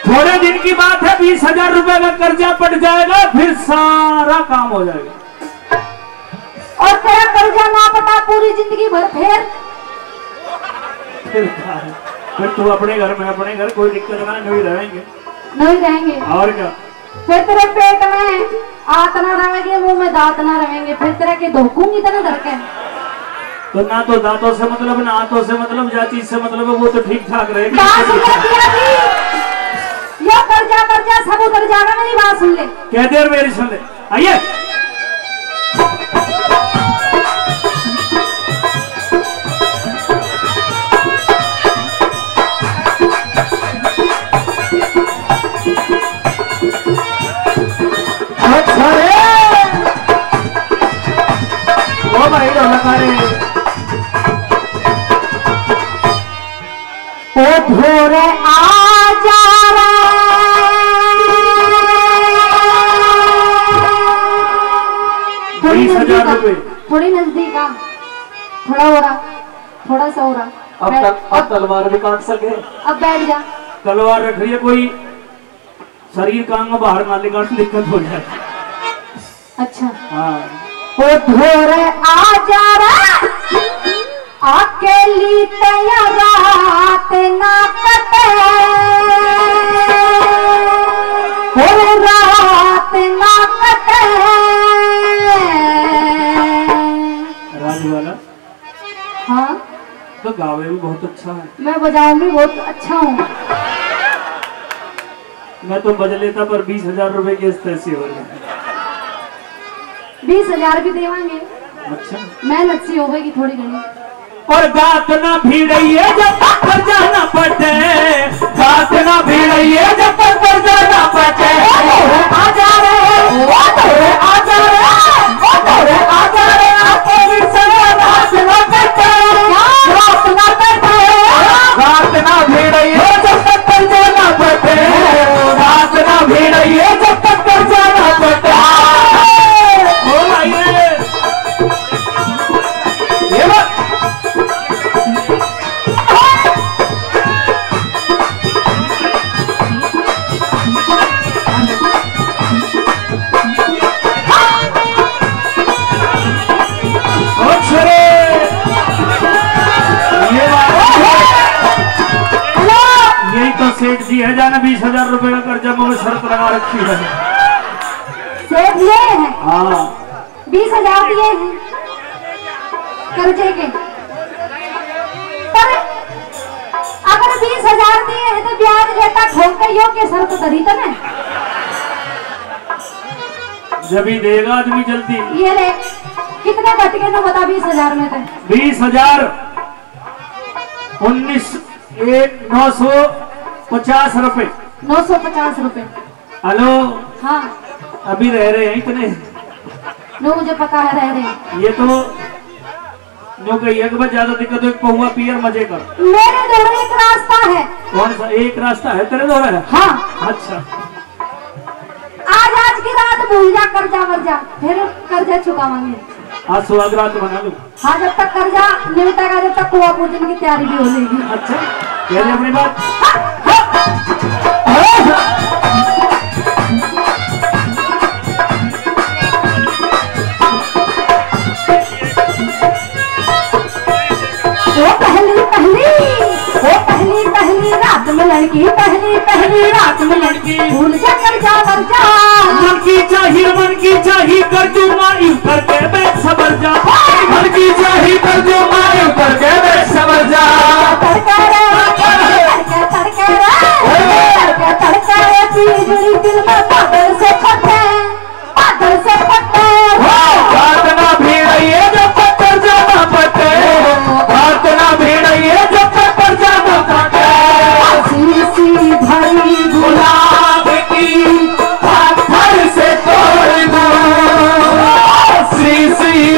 थोड़े दिन की बात है, 20,000 रुपए का कर्जा पट जाएगा, फिर सारा काम हो जाएगा। और तेरा कर्जा ना पटा पूरी जिंदगी भर फिर तू अपने घर में, अपने घर कोई दिक्कत ना, नहीं रहेंगे। नहीं रहेंगे और क्या? फिर तेरे पेट में आत ना रहेंगे, मुंह में दांत ना रहेंगे, फिर तेरा के धोकूंगी तेरे धर के। तो ना तो दांतों से मतलब, ना हाथों से मतलब, जा चीज से मतलब है वो तो ठीक ठाक रहेगी। ये कर्जा सब उतर जाएगा। मेरी बात सुन ले। कह देर मेरी सुन ले। आइए भोरे आ जा थोड़ी नजदीक आ, थोड़ा हो रहा, थोड़ा सा हो रहा। अब तलवार भी काट सके। अब बैठ जा। तलवार रख रही है, कोई शरीर का अंग बाहर ना निकाल, दिक्कत हो जाए। अच्छा हाँ, ओ धोरे आ जा रे अकेली तया रात ना कटे, हो रात ना कटे। राजवाला हाँ तो गावे भी बहुत अच्छा है। मैं बजाऊं भी बहुत अच्छा हूँ। मैं तो बज लेता पर 20,000 रुपए की कैसे हो रही है। 20,000 भी देवांगे। अच्छा मेहनत सी होगी थोड़ी घनी। और गात ना भीड़िए जब तक पर जाना पड़े, गात ना भीड़िए जब तक पर जाना पड़े। आ जा रे आ जा रे आ जा रे आपको भी सजा रात ना कटे, रात ना कटे। गात ना भीड़िए जब तक पर जाना पड़े, गात ना भीड़िए जब तक पर जाना पड़े। हो भाई ये बात सेठ जी है जाना 20,000 रुपए का कर्जा में शर्त लगा रखी है। सेठ ये है हाँ 20,000 दिए हैं कर्जे के, पर अगर 20,000 दिए हैं तो ब्याज लेता ठोक के योग्य शर्त धरी तो ना जब ही देगा आदमी जल्दी। ये ले कितने घट के तो बता 20,000 में थे 20,000 950 रुपए। 950 रुपए। हेलो हाँ अभी रह रहे हैं इतने। नो मुझे पता है रह रहे। ये तो नो कही है कि बस ज्यादा दिक्कत हो पहुआ पियर मजे कर। मेरे दौर एक रास्ता है। कौन सा एक रास्ता है तेरे दौर है? हाँ अच्छा आज की रात भूल जा कर्जा वर्जा फिर कर्जा चुकावांगे। आज सुहाग रात बना लूं। हाँ जब तक कर्जा निपटेगा जब तक कुआ पूजन की तैयारी भी हो जाएगी। अच्छा कह अपनी बात। पहली रात में लड़की पहली रात में लड़की भूल जा कर्जा वर्जा। मन की चाहिए कर जो मायूं करके बैठ सबर जा। मन की चाहिए कर जो मायूं करके बैठ सबर जा। तड़के बिजली दिल में बादल से फटे बात ना भीड़िए जब तक कर जाना पड़े, बात ना भीड़िए जब तक कर जाना पड़े। सी भरी गुलाब की पत्थर से तोड़ दो, सी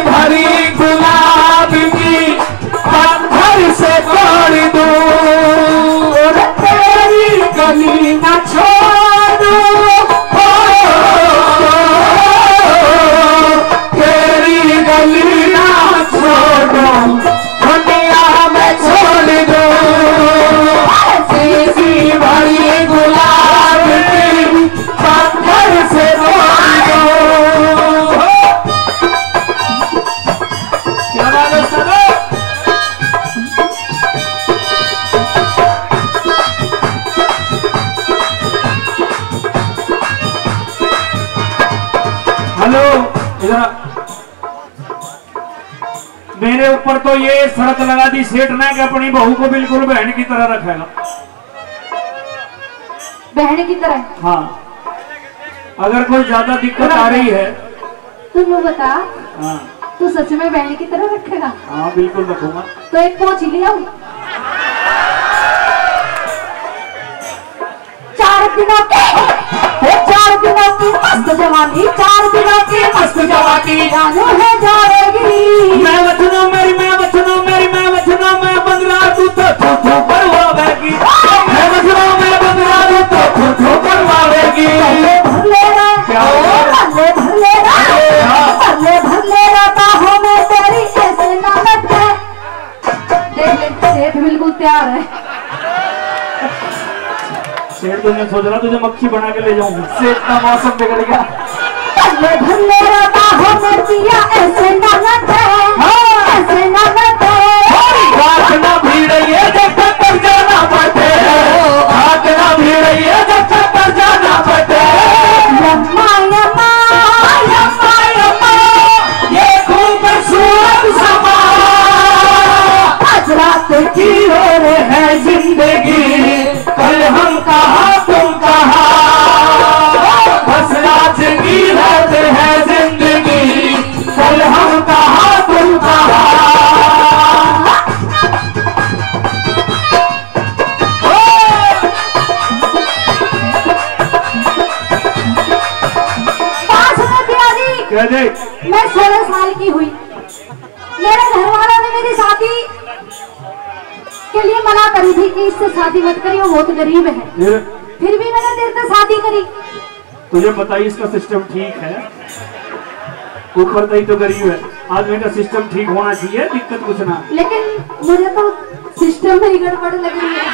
भरी गुलाब की पत्थर से तोड़ दो। तेरी गली न छोड़ो, तेरी गली न छोड़ो, दुनिया में छोड़ दो। सी भरी गुलाब की पत्थर से तोड़ दो। क्या बात है सर? हेलो इधर मेरे ऊपर तो ये शर्त लगा दी सेठ ने कि अपनी बहू को बिल्कुल बहन की तरह रखेगा। बहन की तरह। हाँ अगर कोई ज्यादा दिक्कत आ रही है तुम बता। हाँ तू सच में बहन की तरह रखेगा? हाँ बिल्कुल रखूंगा। तो एक पोंछ ले आओ। 4 दिनों की मस्त जवानी, 4 दिनों की मस्त जवानी जानू है जाएगी। मैं वचनों मेरी मैं बंदरा तू तो थू करवावेगी। मैं वचनों में बंदरा तू तो थू करवावेगी। भर ले रहा बाहों में तेरी ऐसे ना लगता। देख ले सेठ बिल्कुल तैयार है। सेठ तुझे सोच रहा तुझे मक्खी बना के ले जाऊंगा। सेठ का मौसम बिगड़ गया। मैं 16 साल की हुई, मेरे घर वालों ने मेरी शादी के लिए मना करी थी कि इससे शादी मत करिए, वो बहुत गरीब है। फिर भी मैंने तेरे से शादी करी। तुझे बताइए इसका सिस्टम ठीक है, ऊपर तक तो गरीब है, आदमी का सिस्टम ठीक होना चाहिए, दिक्कत कुछ ना। लेकिन मुझे तो सिस्टम में ही गड़बड़ लग रही है।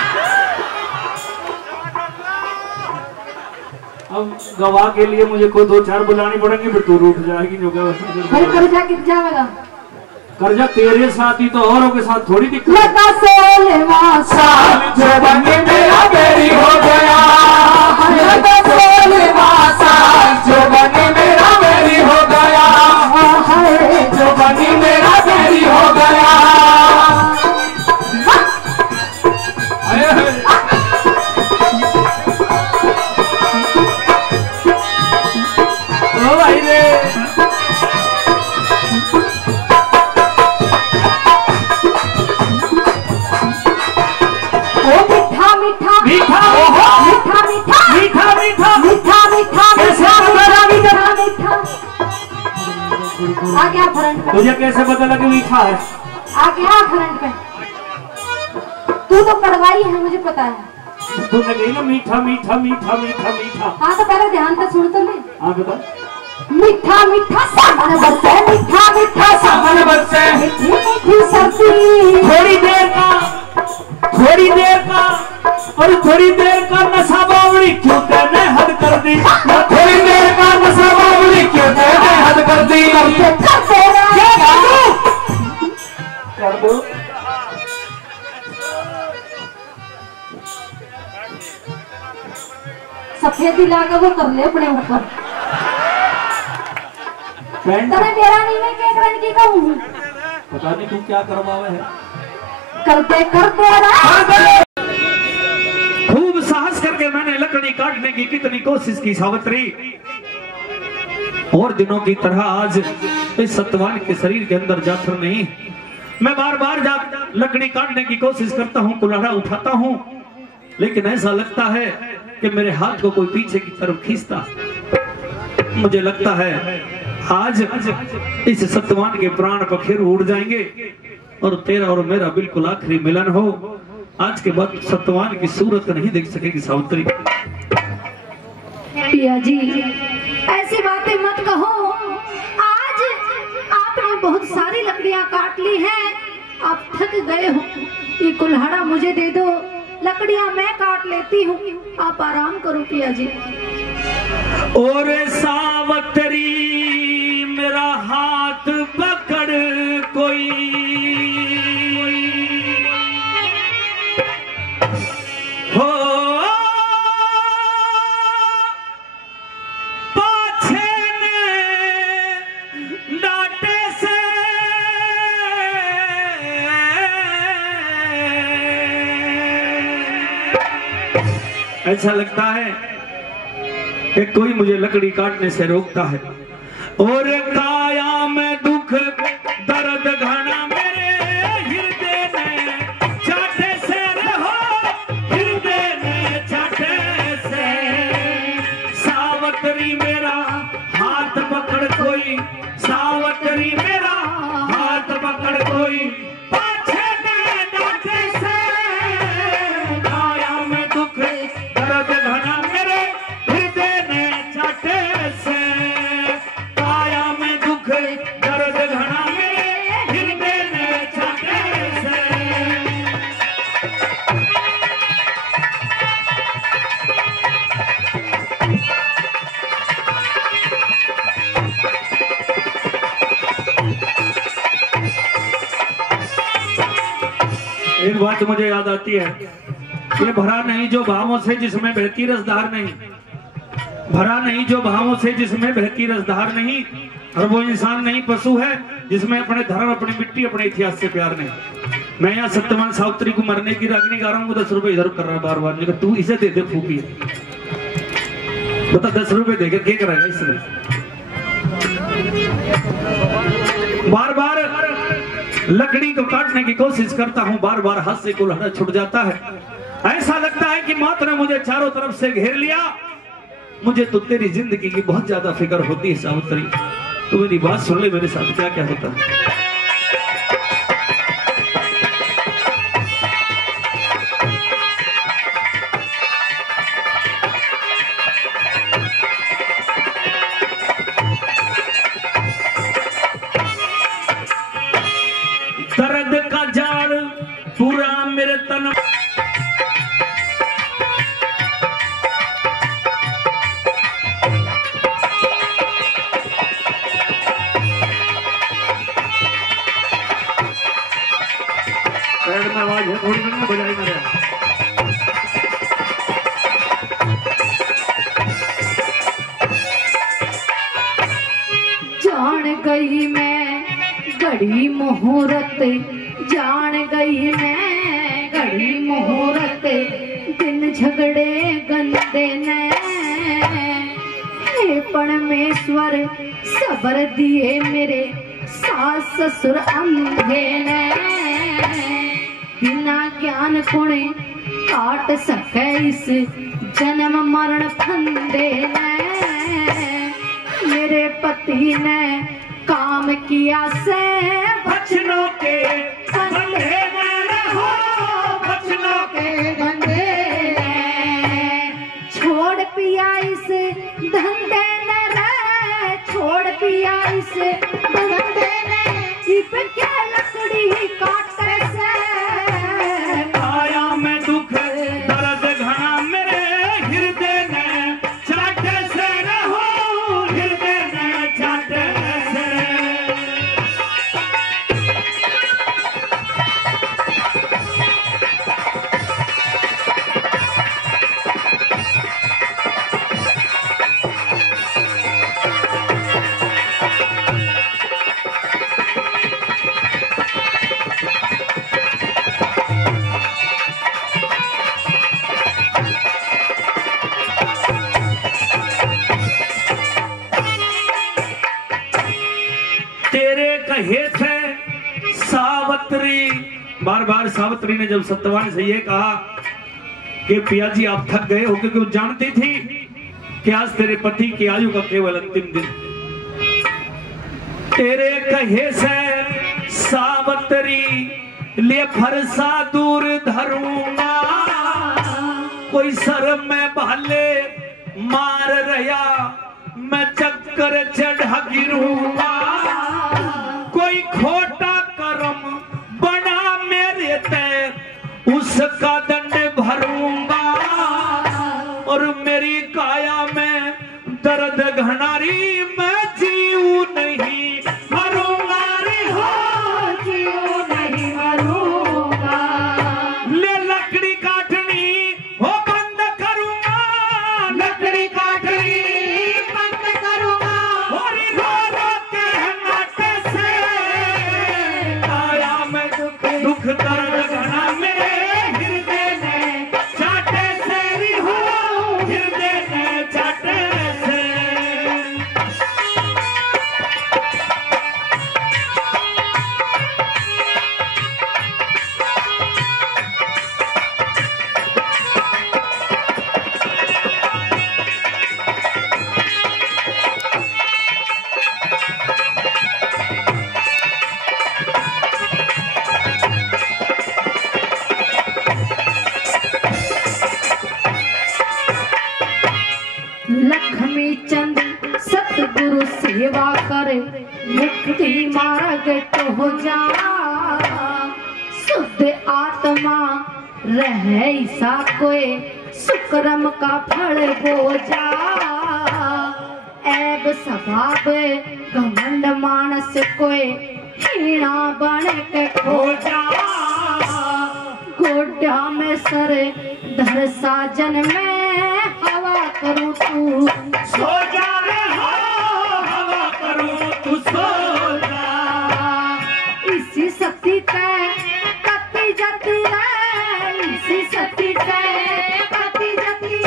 अब गवाह के लिए मुझे कोई 2-4 बुलानी पड़ेंगी, फिर तू रूठ जाएगी। जो कर्जा कित जाएगा? कर्जा तेरे साथ ही तो, औरों के साथ थोड़ी दिक्कत। तुझे कैसे पता लगा मीठा है? आ गया फ्रंट में। तू तो कड़वाई है, मुझे पता है। तूने कही ना मीठा मीठा मीठा मीठा मीठा। हाँ तो पहले ध्यान से सुन तो ले। हाँ बता। मीठा मीठा सावन बरसे, मीठा मीठा सावन बरसे, मीठी मीठी सर्दी। थोड़ी देर का और थोड़ी देर का नशा बावड़ी क्यों तेने हद कर दी। थोड़ी देर का नशा बावड़ी क्यों तेने हद कर दी। कर दो। सफेदी लाकर वो कर ले अपने ऊपर। तेरे मेरा नहीं, मैं एक लड़की का हूँ। पता नहीं तू क्या करवावे है। करते करते खूब साहस करके मैंने लकड़ी काटने की कितनी कोशिश की सावित्री, और दिनों की तरह आज इस सत्यवान के शरीर के अंदर जाकर नहीं। मैं बार बार जा लकड़ी काटने की कोशिश करता हूँ, कुल्हाड़ा उठाता हूँ, लेकिन ऐसा लगता है कि मेरे हाथ को कोई पीछे की तरफ खींचता। मुझे लगता है आज इस सत्यवान के प्राण पखेरु उड़ जाएंगे और तेरा और मेरा बिल्कुल आखिरी मिलन हो। आज के बाद सत्यवान की सूरत नहीं देख सकेगी सावित्री। पिया जी ऐसी बातें मत कहो। आज आपने बहुत सारी लकड़ियां काट ली हैं, आप थक गए हो। ये कुल्हाड़ा मुझे दे दो, लकड़ियां मैं काट लेती हूँ, आप आराम करो पिया जी। और सावित्री मेरा हाथ पकड़ कोई, हो पाछे ने डांटे से ऐसा लगता है कि कोई मुझे लकड़ी काटने से रोकता है। और काया में दुख दर्द घना मेरे हृदय में चाटे से रहो, हृदय में चाटे से। सावित्री मेरा हाथ पकड़ कोई, सावित्री मेरा हाथ पकड़ कोई, पाछे में डांटे से। काया में दुख दर्द घना मेरे हृदय में चाटे से। काया में दुख दर्द घना मेरे हृदय में चाटे से। बात मुझे याद आती है, ये भरा नहीं जो भावों से जिसमें बहती रसधार नहीं, भरा नहीं जो भावों से जिसमें बहती रसधार नहीं, और वो इंसान नहीं पशु है जिसमें अपने धर्म, अपनी मिट्टी, अपने इतिहास से प्यार नहीं। मैं यहाँ सत्यवान सावित्री को मरने की रागनी गा रहा हूँ, 10 रुपए इधर कर रहा है बार बार, लेकिन तू इसे दे दे फूकी, बता 10 रुपए देकर क्या करेगा इसने? बार बार लकड़ी को काटने की कोशिश करता हूँ, बार बार हाथ से कुल्हाड़ा छूट जाता है। ऐसा लगता है कि मौत ने मुझे चारों तरफ से घेर लिया। मुझे तो तेरी जिंदगी की बहुत ज्यादा फिक्र होती है सावित्री। तू मेरी बात सुन ले, मेरे साथ क्या क्या होता है। दर्द का जाल पूरा मेरे तन, में आवाज है थोड़ी में बजाई ना रहा। जान गई मैं घड़ी मुहूर्त, जान गई मैं घड़ी मुहूर्त, दिन झगड़े गंदे ने हे परमेश्वर सबर दिए मेरे सास ससुर अंधे ने, बिना ज्ञान कुणे काट सके इस जन्म मरण फंदे ने, मेरे पति ने काम किया से बचनों के बंधे में रहो, बचनों के बंधे छोड़ पिया इस धंधे ने रे, छोड़ पिया इस धंधे ने, इप क्या लकड़ी काटे से आया मैं दुख दर्द घना मेरे हृदय ने, चाटे से रहो हृदय ने, चाटे से। तेरे कहे थे सावित्री, बार बार सावित्री ने जब सत्यवान से ये कहा कि पिया जी आप थक गए हो, क्योंकि वो जानती थी कि आज तेरे पति की आयु का केवल अंतिम दिन। तेरे कहे से सावित्री ले फरसा दूर धरूंगा, कोई सर में भाले मार रहा मैं चक्कर चढ़ा गिरूंगा, कोई खोटा कर्म बना मेरे ते उसका दंड भरूंगा, और मेरी काया में दर्द घनारी मैं जीऊ नहीं मरूंगा रे हो, जीऊ नहीं मरूंगा, ले लकड़ी काटनी हो बंद करूंगा, लकड़ी काटनी बंद करूंगा, और रो रो के नाटे से आया मैं दुख दर्द घना मेरे हृदय ने, चाटे से री हो हृदय ने, चाटे से। लक्ष्मी चंद सतगुरु सेवा करे, मुक्ति मार्ग तो हो जा, शुद्ध आत्मा रहे ऐसा कोई सुकर्म का फल हो जा, ऐब स्वभाव घमंड मानस कोई हीना बन के खो जा, गोड्या में सर धर साजन में हवा करूं तू सो जा रे हो, हवा करूं तू सो जा। इसी सती तय कती जाती रे, इसी सती तय कती जाती,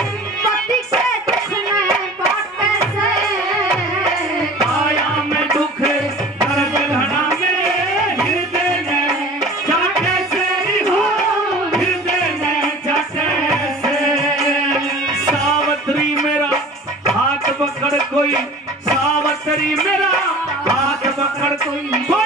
पति के दुख में बाटे से आया मैं दुख दर्द घड़ा में, हृदय में जाटे से हो, हृदय में जाटे से। सावत्री मेरा हाथ पकड़ कोई, सावत्री मेरा हाथ पकड़ कोई।